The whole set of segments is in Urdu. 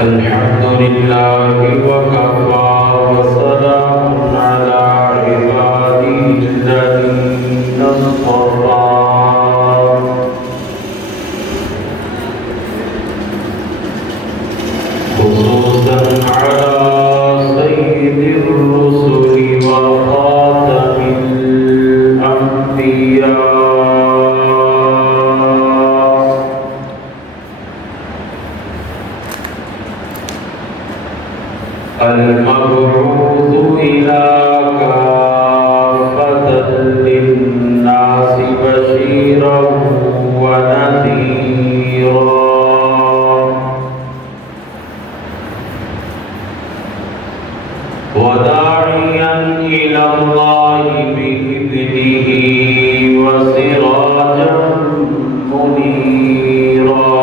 الحمد لله وكفى وسلام على عباده الذين اصطفى خصوصا على سيد الرسل وخاتم الأنبياء المبعوث إلى كافة للناس بشيرا ونذيرا وداعيا إلى الله بإذنه وسراجا منيرا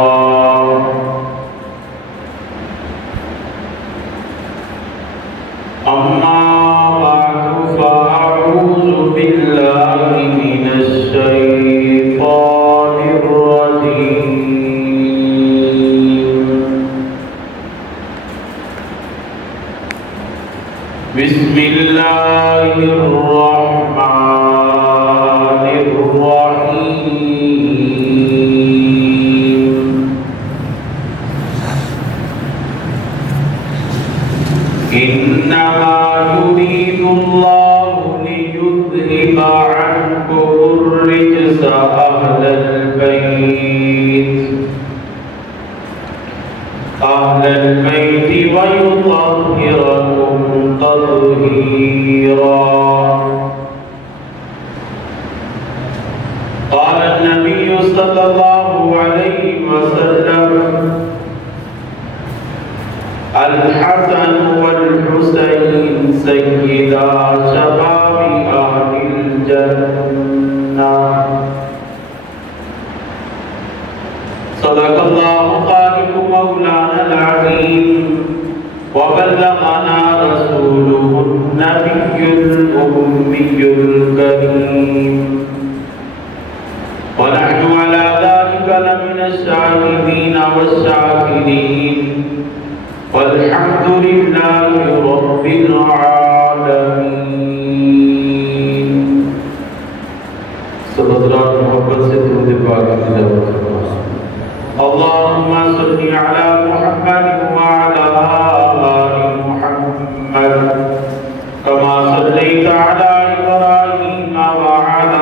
أما بعد فأعوذ بالله من الشيطان الرجيم بسم الله الرحمن الرحيم إنما يريد الله ليذهب عنكم الرجس أهل البيت ويطهركم تطهيرا قال النبي صلى الله عليه وسلم الحسن والحسين سيدا شباب أهل الجنة صدق الله خالق مولانا العظيم وبلغنا رسوله النبي الأمي الكريم ونحن على ذلك لمن الشاهدين والشاكرين والحمد لله رب العالمين. سب حضرات محبت سے درود پاک کی تلاوت کریں. اللهم صل على محمد وعلى آل محمد كما صليت على إبراهيم وعلى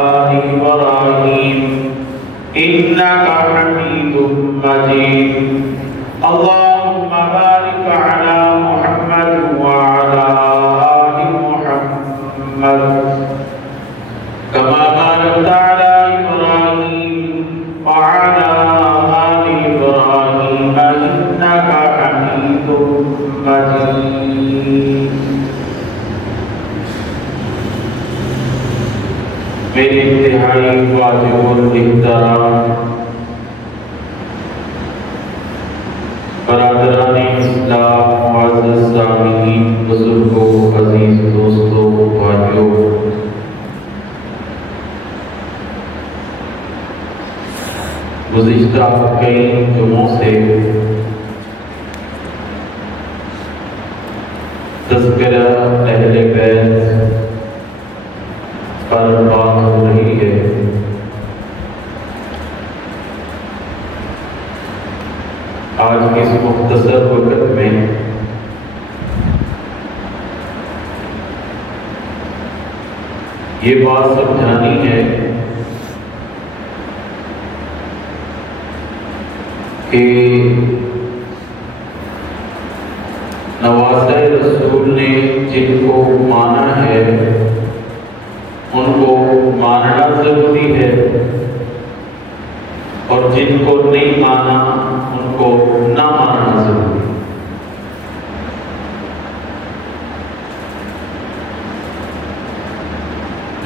آل إبراهيم إنك حميد مجيد. اللهم بارك على محمد وعلى آل محمد كما باركت على إبراهيم وعلى آل إبراهيم إنك حميد مجيد. میرے انتہائی واجب الاحترام برادران اسلام، معزز سامعین، بزرگوں، عزیز دوستوں، بھائیوں، گزشتہ کئی جمعوں سے تذکرہ اہل بیت پر بات ہو رہی ہے. آج کے اس مختصر وقت میں یہ بات سمجھانی ہے کہ نواسۂ رسول نے جن کو مانا ہے ان کو ماننا ضروری ہے، اور جن کو نہیں مانا ان کو نہ ماننا ضروری ہے.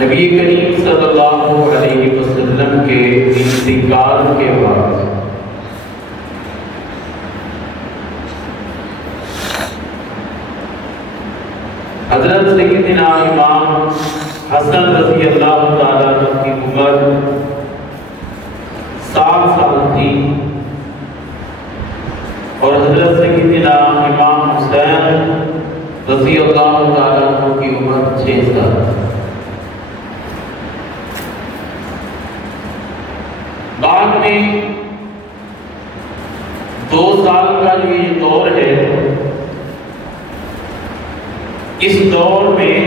نبی کریم صلی اللہ علیہ وسلم کے انتقال کے بعد حضرت سیدنا امام حسن رضی اللہ تعالیٰ عنہ کی عمر 7 سال تھی اور حضرت حضرت سیدنا امام حسین رضی اللہ تعالیٰ عنہ کی عمر 6 سال۔ بعد میں 2 سال کا جو یہ دور ہے، اس دور میں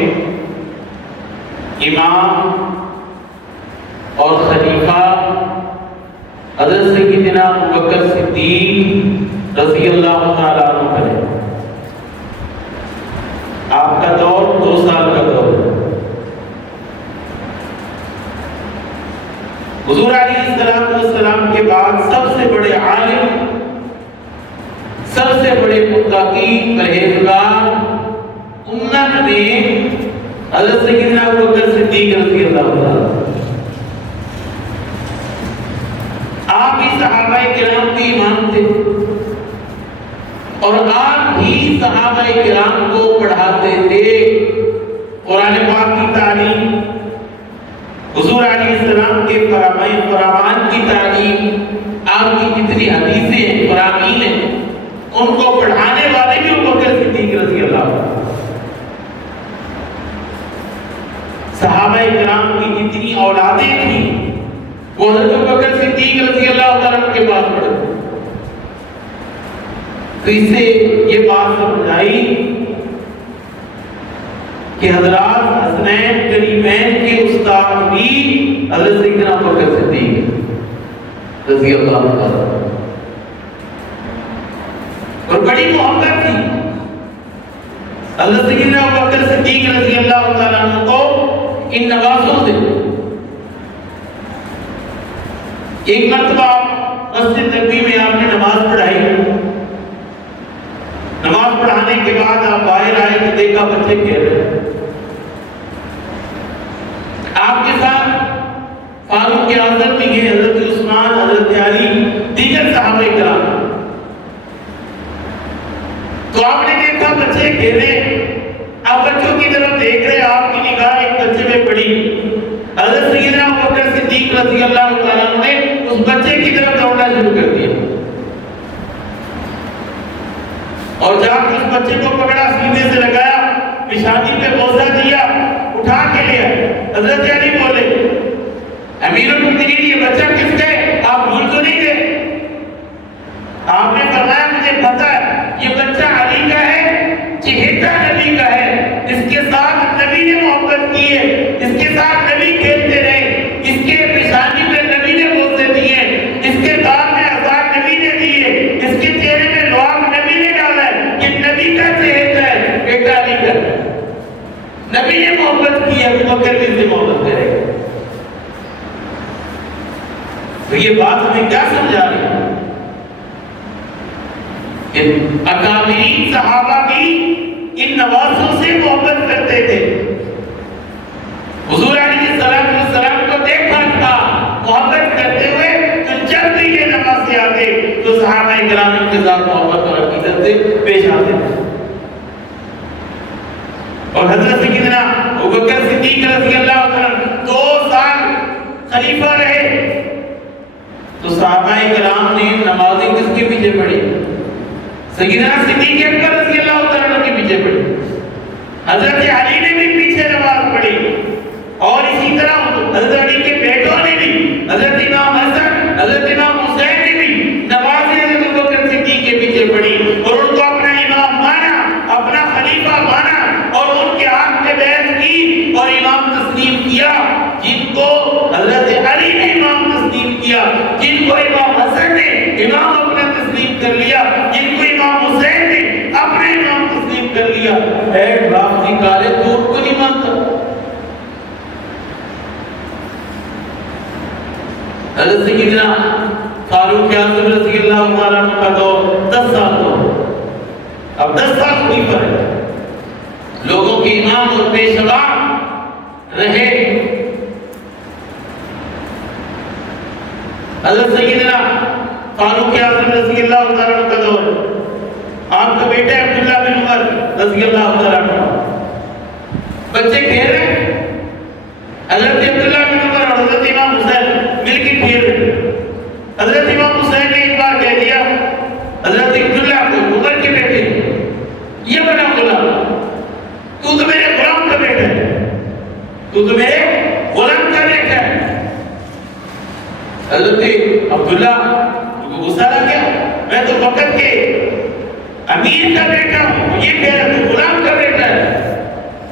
امام اور خلیفہ حضرت سیدنا ابوبکر صدیق رضی اللہ تعالیٰ عنہ بنے۔ آپ کا دور 2 سال کا دور ہے۔ حضور علیہ السلام کے بعد سب سے بڑے عالم، سب سے بڑے متقی، پرہیزگار امت میں حضرت سیدنا ابوبکر صدیق رضی اللہ تعالیٰ۔ آپ ہی صحابہ کرام کے امام تھے اور آپ ہی صحابہ کرام کو پڑھاتے تھے۔ قرآن پاک کی تعلیم، حضور علیہ السلام کے فرمان کی تعلیم، آپ کی جتنی حدیثیں فرامین ہیں، ان کو پڑھانے والے بھی ابوبکر صدیق رضی اللہ عنہ۔ صحابہ کرام کی جتنی اولادیں تھیں وہ حضرت ابوبکر صدیق رضی اللہ تعالیٰ عنہ کے پاس پڑھتے۔ تو اس سے یہ بات سمجھ آئی کہ حضرات حسنین کریمین کے استاد بھی حضرت سیدنا ابوبکر صدیق رضی اللہ تعالیٰ عنہ، اور بڑی محبت تھی حضرت سیدنا ابوبکر صدیق رضی اللہ تعالیٰ عنہ کو ان نوازوں سے۔ ایک مرتبہ مسجد نبوی میں آپ نے نماز پڑھائی، نماز پڑھانے کے بعد آپ باہر آئے تو دیکھا بچے کھیل رہے۔ آپ کے ساتھ فاروق اعظم بھی ہیں، حضرت عثمان، حضرت علی، دیگر صحابہ کرام۔ تو آپ نے دیکھا بچے کھیل رہے، آپ بچوں کی طرف دیکھ رہے، آپ کی نگاہ ایک بچے میں پڑی۔ حضرت سیدنا ابوبکر صدیق رضی اللہ تعالیٰ عنہ نے اس بچے کی طرف دوڑنا شروع کر دیا اور جا کے اس بچے کو پکڑا، سینے سے لگایا، پیشانی پہ بوسہ دیا، اٹھا کے لیا۔ حضرت علی بولے، امیر المؤمنین یہ بچہ کس کا ہے؟ آپ بھول تو نہیں گئے؟ آپ نے فرمایا مجھے پتہ ہے یہ بچہ علی کا ہے، چہیتا نبی کا ہے، اس کے ساتھ نبی نے محبت کی ہے، اس کے ساتھ نبی کھیلتے رہے، اس کے پیشانی پہ نبی نے بوسے دیے، اس کے دانت میں عذاب نبی نے دیے، اس کے چہرے میں لعاب نبی نے ڈالا ہے، یہ نبی کا چہیتا ہے، بیٹا علی کا۔ نبی نے محبت کی ہے، ابوبکر بھی سے محبت کرے گا۔ تو یہ بات ہمیں کیا سمجھا رہی ہے؟ اکابرین صحابہ بھی ان نوازوں سے محبت کرتے تھے۔ حضور علیہ السلام کو دیکھا تھا محبت کرتے ہوئے، تو جب بھی یہ نوازے آتے تو صحابہ کرام کے ساتھ محبت اور عقیدت سے پیش آتے تھے۔ اور حضرت سیدنا ابوبکر صدیق رضی اللہ عنہ 2 سال خلیفہ رہے، تو صحابہ کرام نے نمازیں کس کے پیچھے پڑھی؟ سیدنا صدیق اکبر رضی اللہ عنہ کے پیچھے پڑھی۔ حضرت علی نے بھی پیچھے نماز پڑھی، اور اسی طرح حضرت علی کے بیٹوں نے بھی، حضرت امام حسن، حضرت امام حسین نے بھی نمازیں حضرت ابوبکر صدیق کے پیچھے پڑھی، اور ان کو اپنا امام مانا، اپنا خلیفہ مانا، اور ان کے ہاتھ میں بیعت کی اور امام تسلیم کیا۔ جن کو حضرت علی نے امام تسلیم کیا، جن کو امام حسن نے امام اپنا تسلیم کر لیا، جن کو امام حسین نے اپنا امام تسلیم کر لیا، ایڈ باپ نکالے تو ان کو نہیں مانتا۔ حضرت سیدنا فاروق اعظم رضی اللہ تعالیٰ عنہ کا دور 10 سال دور، اب 10 سال خلیفہ ہے، لوگوں کے امام اور پیشوا رہے۔ حضرت سیدنا فاروق اعظم رضی اللہ تعالیٰ عنہ کا دور، آپ کا بیٹا عبداللہ بن عمر رضی اللہ تعالیٰ عنہ، بچے کھیل رہے ہیں، حضرت عبداللہ بن عمر اور حضرت امام حسین مل کے کھیل رہے ہیں۔ حضرت امام حسین نے ایک بار کہہ دیا حضرت عبداللہ کو، امیر کا بیٹا ہوں، یہ کہہ رہا تو غلام کا بیٹا ہے،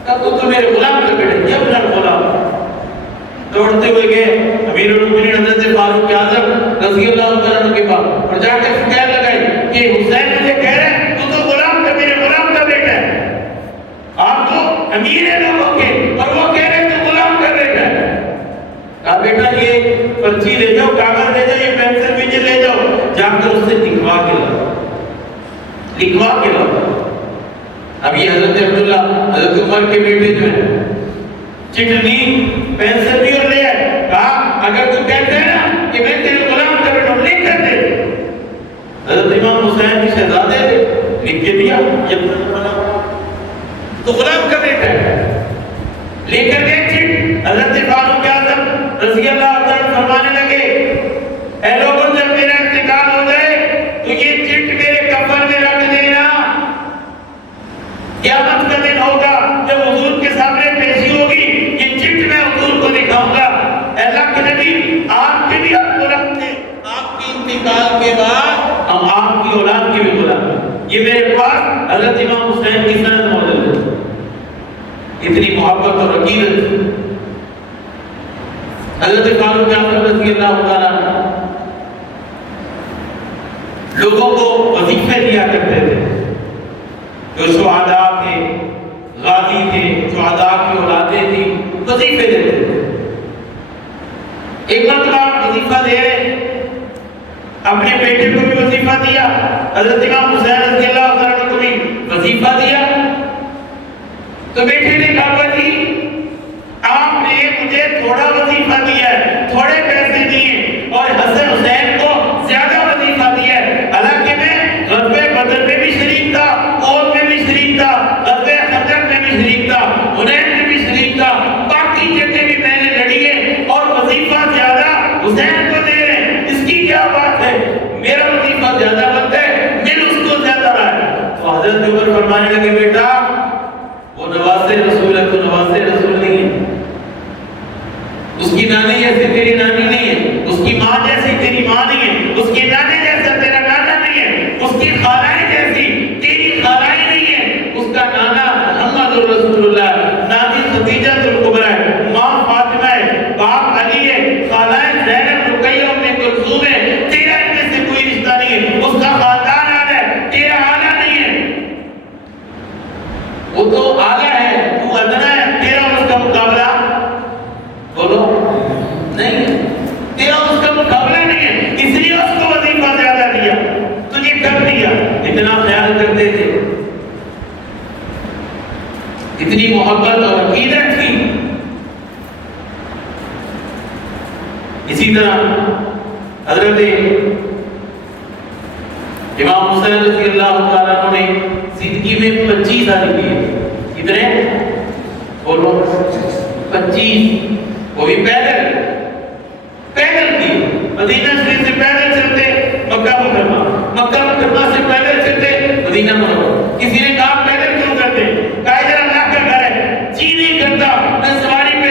کہا تو میرے غلام کا بیٹا ہے، جب نہ غلام دوڑتے ہوئے گئے امیر المومنین حضرت فاروق اعظم رضی اللہ عنہ کے پاس اور جا کے شکایت لگائی کہ حسین مجھے کہہ رہا ہے تو غلام کا، میرے غلام کا بیٹا ہے، آپ تو امیر ہیں لوگوں کے اور وہ کہہ رہے ہیں تو غلام کا بیٹا ہے۔ کہا بیٹا یہ پرچی لے جاؤ، کاغذ لے جاؤ، یہ پینسل بھی لے جاؤ، جا کر اس سے لکھوا کے لاؤ، لکھوا کے لاؤ۔ اب یہ حضرت عبداللہ حضرت عمر کے بیٹے جو ہیں چٹنی پینسل بھی اور لے آئے، کہا اگر تو کہتے ہیں نا کہ میں تیرے غلام کا بیٹا ہوں لکھ کر دے۔ حضرت امام حسین کے شہزادے تھے، لکھ کے دیا تو غلام کا بیٹا ہے، لے کر گئے چٹ۔ حضرت فاروق اعظم رضی اللہ عنہ فرمانے لگے اے لوگوں جب میرا انتقال ہو جائے تو یہ چٹ میرے کفن میں رکھ دینا، قیامت کا دن ہوگا جب حضور کے سامنے پیشی ہوگی یہ چٹ میں حضور کو دکھاؤں گا۔ اللہ کے نبی آپ کے بھی آپ کو رکھتے، آپ کے انتقال کے بعد ہم آپ کی اولاد کی بھی بلائیں۔ یہ میرے پاس حضرت امام حسین کی سند موجود ہے، اتنی محبت اور عقیدت۔ حضرت فاروق اعظم رضی اللہ تعالیٰ لوگوں کو وظیفے دیا کرتے تھے، جو شہداء تھے، غازی تھے، شہداء کی اولادیں تھیں، وظیفے دیتے تھے۔ ایک مرتبہ آپ وظیفہ دے رہے، اپنے بیٹے کو بھی وظیفہ دیا، حضرت امام حسین رضی اللہ عنہ کو بھی وظیفہ دیا، تو بیٹے نے کہا جی آپ نے مجھے تھوڑا وظیفہ دیا ہے، تھوڑے پیسے دیے اور حسن حسین کو زیادہ وظیفہ دیا ہے، حالانکہ میں غزوہ بدر میں بھی شریک تھا، احد میں بھی شریک تھا، غزوہ خندق میں بھی شریک تھا، حنین میں بھی شریک تھا، باقی جنگیں بھی میں نے لڑی ہیں اور وظیفہ زیادہ حسین کو دے رہے ہیں، اس کی کیا بات ہے؟ میرا وظیفہ زیادہ بنتا ہے، میں نے اس کو زیادہ رہا ہے۔ تو حضرت عمر فرمانے لگے بیٹا وہ نواز رسول ہے تو نواز رسول نہیں ہے، اس کی نانی جیسی تیری نانی نہیں ہے، اس کی ماں جیسی تیری ماں نہیں ہے، اس کے نانے جیسا تیرا نانا نہیں ہے، اس کی خالائیں جیسی تیری خالائیں نہیں ہے، اس کا نانا محمد رسول اللہ، نانی خدیجہ الکبریٰ ہے، ماں فاطمہ ہے، باپ علی ہے، خالائیں زینب رقیہ ام کلثوم ہے، تیرا ان میں سے کوئی رشتہ نہیں ہے، اس کا خاندان اعلیٰ ہے، تیرا اعلیٰ نہیں ہے، وہ تو اعلیٰ ہے تو ادنا ہے، تیرا اس کا مقابلہ بولو نہیں ہے، تیرا اس کا مقابلہ نہیں ہے، اس لیے اس کو وظیفہ زیادہ دیا، تجھے کب دیا؟ اتنا خیال کرتے تھے، اتنی محبت اور عقیدت تھی۔ اسی طرح حضرت امام حسین رضی اللہ تعالیٰ عنہ نے زندگی میں 25 سال کیے، کتنے؟ بولو 25، وہ بھی پیدل کی، مدینہ شریف سے پیدل چلتے مکہ مکرمہ، مکہ مکرمہ سے پیدل چلتے مدینہ منورہ۔ کسی نے کہا پیدل کیوں کرتے؟ کہا ادھر اللہ کا گھر ہے، جی نہیں کرتا میں سواری پہ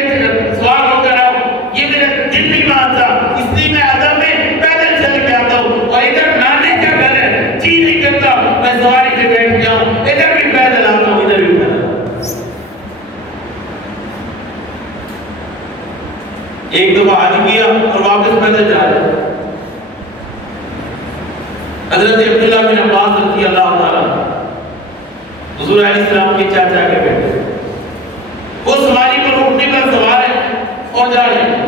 سوار ہو کر آؤں، یہ میرا دل نہیں مانتا، اس لیے میں عدم میں پیدل چل کے آتا ہوں، اور ادھر نانے کا گھر ہے، جی نہیں کرتا میں سواری پہ بیٹھ جاؤں، ادھر بھی پیدل آتا ہوں، ادھر بھی پیدل۔ ایک دفعہ حج کیا اور واپس پیدل جا رہے، حضرت عبداللہ بن عباس رضی اللہ تعالیٰ حضور علیہ السلام کے چاچا کے بیٹے، وہ سواری پر اٹھنے پر سوار ہے اور جا رہے ہیں،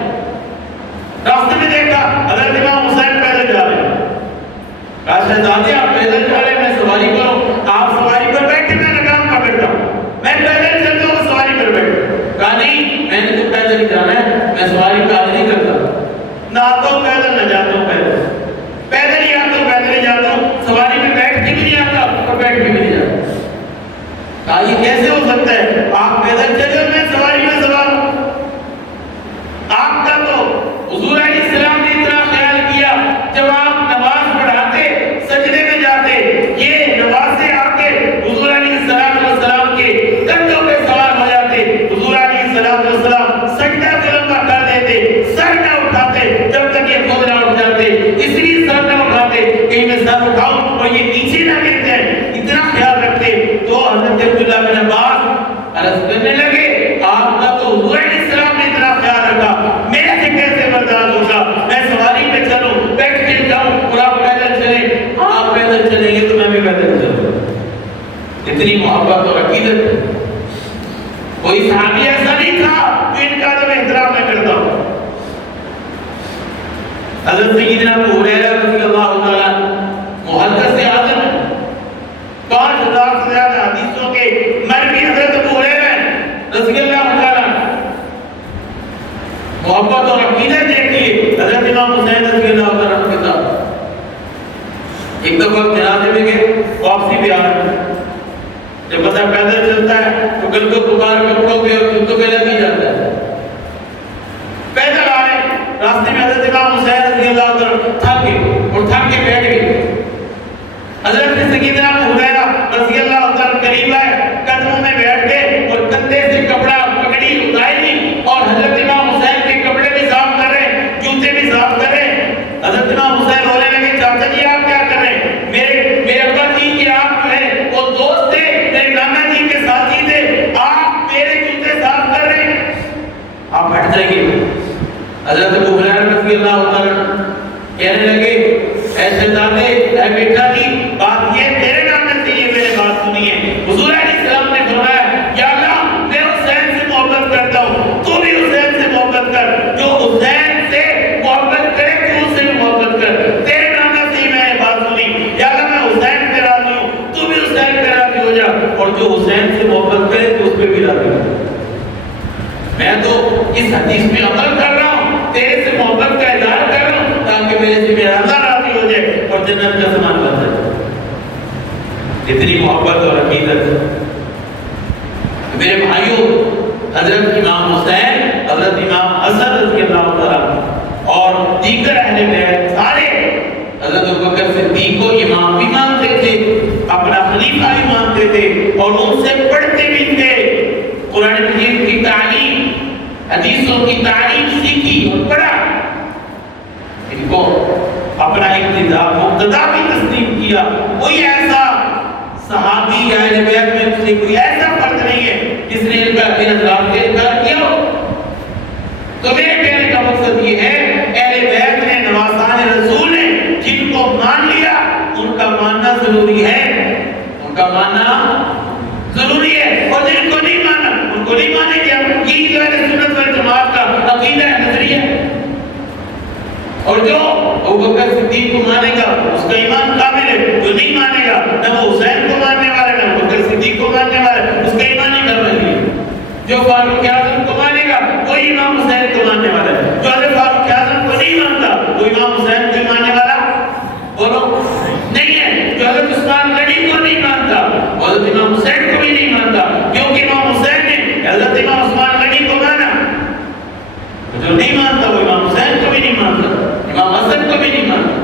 راستے میں دیکھا حضرت امام حسین پیدل جا رہے ہیں، کہا شہزادے آپ پیدل جا رہے ہیں، میں سواری پر ہوں، آپ سواری پر بیٹھے میں لگام پکڑتا ہوں، میں پیدل چلتا ہوں سواری پر بیٹھے۔ کہا نہیں میں نے تو پیدل ہی جانا ہے، میں سواری پہ آج نہیں کرتا، نہ آتا ہوں پیدل نہ جاتا ہوں پیدل، پیدل ہی آتا ہوں پیدل ہی جاتا ہوں، سواری پہ بیٹھ کے بھی نہیں آتا اور بیٹھ کے بھی نہیں جاتا۔ کہا یہ کیسے ہو سکتا ہے؟ آپ پیدل چلے اور میں سواری پہ سوار ہوں۔ آپ کا تو حضور علیہ السلام نے اتنا خیال کیا، جب آپ نماز پڑھاتے سجدے میں جاتے، یہ نمازیں آپ کے حضور علیہ السلام کے کندھوں پہ سوار ہو جاتے، حضور علیہ السلام سجدہ لمبا کر دیتے، سر نہ اٹھاتے جب تک یہ خود نہ اٹھ جاتے، اس لیے سر نہ اٹھاتے کہ میں سر اٹھاؤں اور یہ نیچے نہ گر جائے، اتنا خیال رکھتے. تو حضرت عبداللہ بن عباس عرض کرنے لگے آپ کا تو حضور علیہ السلام نے اتنا خیال رکھا, میرے سے کیسے برداشت ہوگا؟ میں سواری پہ چلوں, بیٹھ کے جاؤں اور آپ پیدل چلیں, آپ پیدل چلیں گے تو میں بھی پیدل چلوں. اتنی محبت اور عقیدت. کوئی صحابی ایسا نہیں تھا جو ان کا ادب احترام نہ کرتا ہو. حضرت سیدنا ابو ہریرہ رضی اللہ تعالیٰ محدث اعظم ہیں, 5000 سے زیادہ حدیثوں کے مروی حضرت ابو ہریرہ رضی اللہ تعالیٰ. محبت اور عقیدت دیکھیے حضرت امام حسین رضی اللہ تعالیٰ کے ساتھ. ایک دفعہ جنازے میں گئے, واپسی بھی آ رہے ہیں, جب بندہ پیدل چلتا ہے تو گل کو پکار کپڑوں کے اور جوتوں کے لگ ہی جاتا ہے. پیدل آ رہے راستے میں حضرت امام حسین رضی اللہ عنہ تھک گئے اور تھک کے بیٹھ گئے. حضرت سیدنا ابو ہریرہ رضی اللہ عنہ قریب آئے, قدموں میں بیٹھ گئے اور کندھے سے کپڑا پکڑی اتاری دی اور حضرت امام حسین کے کپڑے بھی صاف کر رہے, جوتے بھی صاف کر رہے. حضرت امام حسین رونے لگے, چاچا جی آپ کیا کر رہے ہیں؟ میرے ابا جی کے آپ جو ہے وہ دوست تھے, میرے نانا جی کے ساتھی تھے, آپ میرے جوتے صاف کر رہے ہیں, آپ ہٹ جائیں گے. حضرت ابو ہریرہ رضی اللہ عنہ کہنے لگے اے شہزادے, اے بیٹا جی, بات یہ تیرے نام سے یہ میرے بات سنی ہے. حضور علیہ السلام نے فرمایا یا اللہ میں حسین سے محبت کرتا ہوں, تو بھی حسین سے محبت کر, جو حسین سے محبت کرے تو اس سے بھی محبت کر. تیرے نام سے میں نے بات سنی, یا اللہ میں حسین پہ راضی ہوں, تو بھی حسین پہ راضی ہو جا, اور جو حسین سے محبت کرے تو اس پہ بھی راضی ہو. میں تو اس حدیث پہ عمل کر رہا ہوں, تیرے سے محبت کا اظہار کر رہا ہوں تاکہ میرے سے میرا اللہ راضی ہو جائے اور جنت کا سامان بن جائے. اتنی محبت اور عقیدت. میرے بھائیوں, حضرت امام حسین, حضرت امام حسن رضی اللہ تعالیٰ اور دیگر اہل بیت سارے حضرت ابوبکر صدیق کو امام بھی مانتے تھے, اپنا خلیفہ بھی مانتے تھے اور ان سے پڑھتے بھی تھے. قرآن مجید کی تعلیم, حدیثوں کی تعلیم سیکھی اور پڑھا. ان کو اپنا اقتداء مقتدیٰ بھی تسلیم کیا. کوئی ایسا صحابی یا اہل بیت میں سے کوئی ایسا فرد نہیں ہے جس نے ان کا انکار کیا ہو. تو میرے کہنے کا مقصد یہ ہے, اہل بیت نے, نواسان رسول نے جن کو مان لیا ان کا ماننا ضروری ہے, ان کا ماننا ضروری ہے, اور جن کو نہیں مانا ان کو نہیں مانے گے. یہ جو ہے سنت والجماعت کا عقیدہ نظریہ ہے. اور جو ابوبکر صدیق کو مانے گا اس کا ایمان کامل ہے, جو نہیں مانے گا نہ وہ حسین کو ماننے والا ہے نہ ابوبکر صدیق کو ماننے والا ہے, اس کا ایمان ہی کامل نہیں ہے. جو فاروق اعظم کو مانے گا وہی امام حسین کو ماننے والا ہے, جو حضرت فاروق اعظم کو نہیں مانتا وہ امام حسین کو ماننے والا بولو نہیں ہے. جو حضرت عثمان غنی کو نہیں مانتا وہ حضرت امام حسین کو بھی نہیں مانتا, کیونکہ امام حسین نے حضرت امام عثمان غنی کو مانا. جو نہیں مانتا وہ امام حسین کو بھی نہیں مانتا, امام حسن کو بھی نہیں مانتا.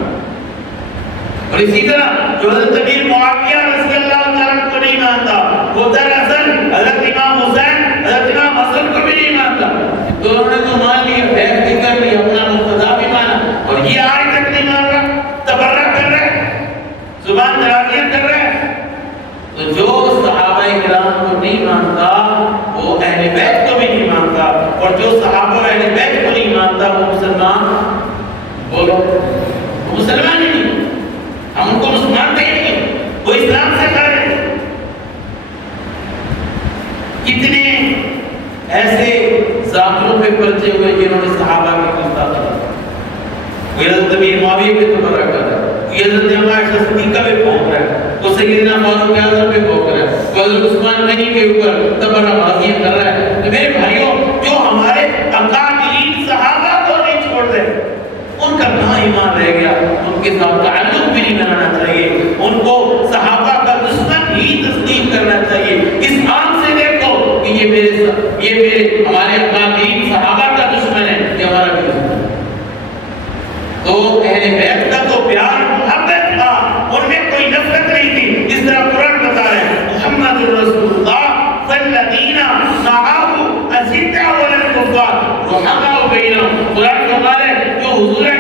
اور اسی طرح جو حضرت امیر معاویہ رضی اللہ تعالیٰ کو نہیں مانتا وہ دراصل حضرت امام حسین, حضرت امام حسن کو بھی نہیں مانتا. دونوں نے تو مان لیا, بیعت بھی کر لی, اپنا مقتدیٰ بھی مانا, اور یہ آج تک نہیں مان رہا, تبرہ کر رہا ہے, زبان درازیاں کر رہا ہے. تو جو صحابہ کرام کو نہیں مانتا وہ اہل بیت کو بھی نہیں مانتا, اور جو صحابہ اہل بیت کو نہیں مانتا وہ مسلمان بولو وہ مسلمان ہی نہیں. ہم ان کو مسلمان کہیں نہیں, وہ اسلام سے خارج ہے. کتنے ایسے ذاکروں پہ پرچے ہوئے جنہوں نے صحابہ کی گستاخی کی. کوئی حضرت امیر معاویہ پہ تبرہ کر رہا ہے, کوئی حضرت عائشہ صدیقہ پہ پھونک رہا ہے, کوئی سیدنا فاروق اعظم پہ پھونک رہا ہے, کوئی حضرت عثمان غنی کے اوپر تبرہ بازیاں کر رہا ہے. تو میرے بھائیوں, جو ہمارے اکابرین صحابہ کو نہیں چھوڑ دے ان کا کہاں ایمان رہ گیا. ان کے ساتھ تعلق بھی نہیں بنانا چاہیے, ان کو صحابہ کا دشمن ہی تسلیم کرنا چاہیے. اس آنکھ سے دیکھو کہ یہ میرے ہمارے اکابرین صحابہ کا دشمن ہے, یہ ہمارا بھی دشمن ہے. تو اہل بیت کا تو پیار محبت تھا, ان میں کوئی نفرت نہیں تھی. جس طرح قرآن بتا رہے ہیں محمد رسول اللہ والذین معه اشداء علی الکفار رحماء بینہم. قرآن فرما رہے جو حضور